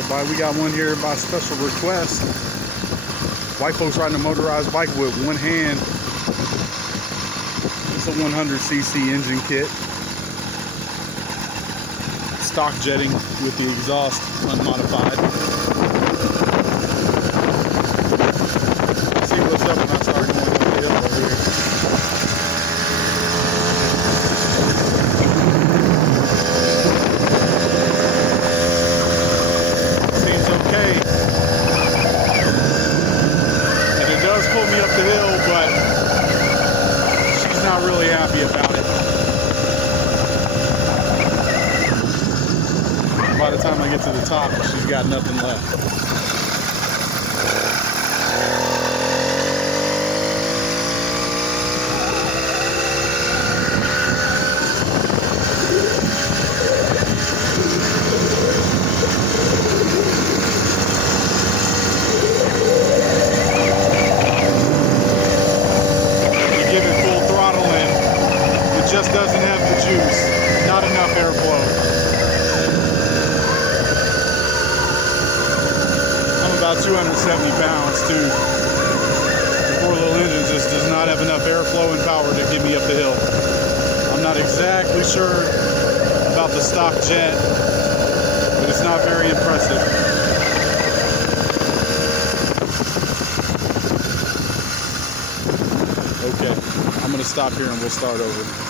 everybody. We got one here by special request. White folks riding a motorized bike with one hand. It's a 100cc engine kit. Stock jetting with the exhaust unmodified. Let's see what's up when I start going up the hill over here. Really happy about it. By the time I get to the top, she's got nothing left. Just doesn't have the juice, not enough airflow. I'm about 270 pounds too. The 4-little engine just does not have enough airflow and power to get me up the hill. I'm not exactly sure about the stock jet, but it's not very impressive. Okay, I'm gonna stop here and we'll start over.